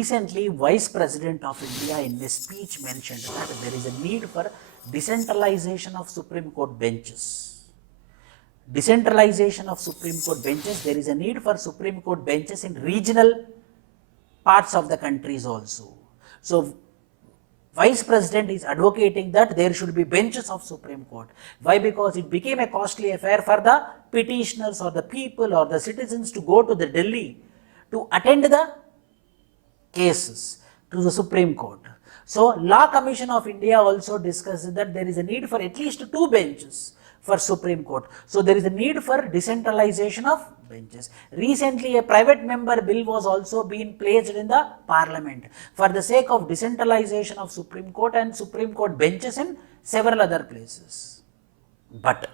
recently Vice President of India in his speech mentioned that there is a need for decentralization of Supreme Court benches. Decentralization of Supreme Court benches, there is a need for Supreme Court benches in regional parts of the countries also. So Vice President is advocating that there should be benches of Supreme Court. Why? Because it became a costly affair for the petitioners or the people or the citizens to go to the Delhi to attend the cases to the Supreme Court. So Law Commission of India also discussed that there is a need for at least 2 benches for Supreme Court. So there is a need for decentralization of benches. Recently a private member bill was also being placed in the Parliament for the sake of decentralization of Supreme Court and Supreme Court benches in several other places. But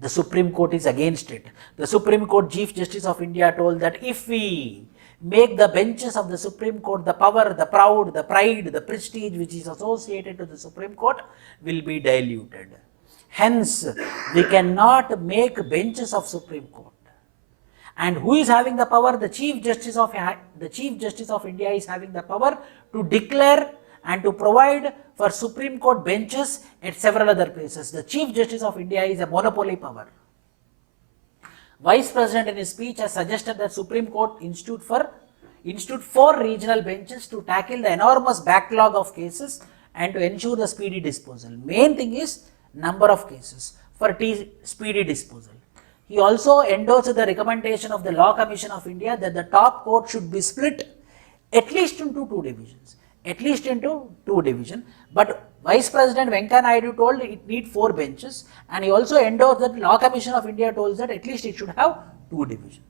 the Supreme Court is against it. The Supreme Court Chief Justice of India told that if we make the benches of the Supreme Court, the power, the proud, the pride, the prestige which is associated to the Supreme Court will be diluted. Hence, we cannot make benches of Supreme Court. And who is having the power? The Chief Justice of India is having the power to declare and to provide for Supreme Court benches at several other places. The Chief Justice of India is a monopoly power. Vice President in his speech has suggested that Supreme Court institute 4 regional benches to tackle the enormous backlog of cases and to ensure the speedy disposal. Main thing is number of cases for speedy disposal. He also endorsed the recommendation of the Law Commission of India that the top court should be split at least into 2 divisions. At least into 2 divisions. But Vice President Venkaiah Naidu told it need 4 benches, and he also endorsed that Law Commission of India told that at least it should have 2 divisions.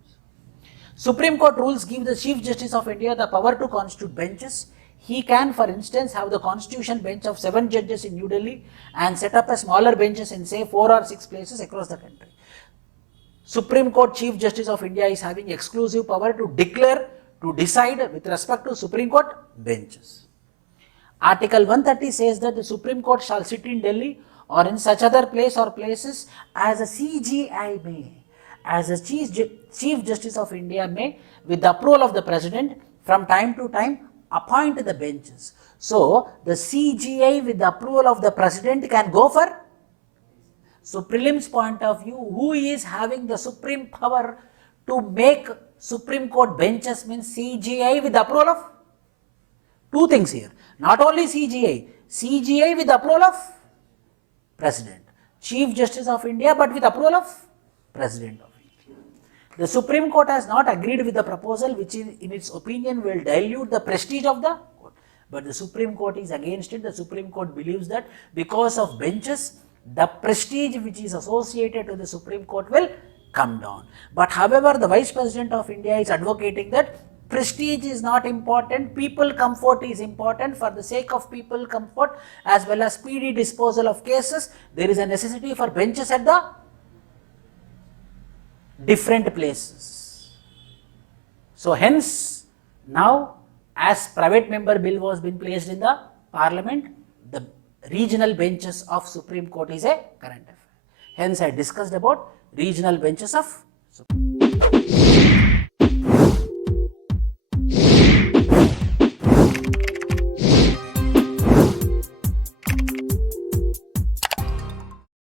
Supreme Court rules give the Chief Justice of India the power to constitute benches. He can, for instance, have the Constitution bench of 7 judges in New Delhi and set up a smaller benches in say 4 or 6 places across the country. Supreme Court Chief Justice of India is having exclusive power to declare, to decide with respect to Supreme Court benches. Article 130 says that the Supreme Court shall sit in Delhi or in such other place or places as a CJI may, as a Chief Justice of India may, with the approval of the President, from time to time appoint the benches. So the CJI with the approval of the President can go for. So prelims point of view, who is having the supreme power to make Supreme Court benches means CJI with the approval of 2 things here. Not only CJI with the approval of President, Chief Justice of India, but with approval of President of India. The Supreme Court has not agreed with the proposal, which in its opinion will dilute the prestige of the court. But the Supreme Court is against it. The Supreme Court believes that because of benches, the prestige which is associated to the Supreme Court will come down. But however, the Vice President of India is advocating that prestige is not important, people comfort is important. For the sake of people comfort as well as speedy disposal of cases, there is a necessity for benches at the different places. So hence, now as private member bill was being placed in the Parliament, the regional benches of Supreme Court is a current affair. Hence I discussed about regional benches of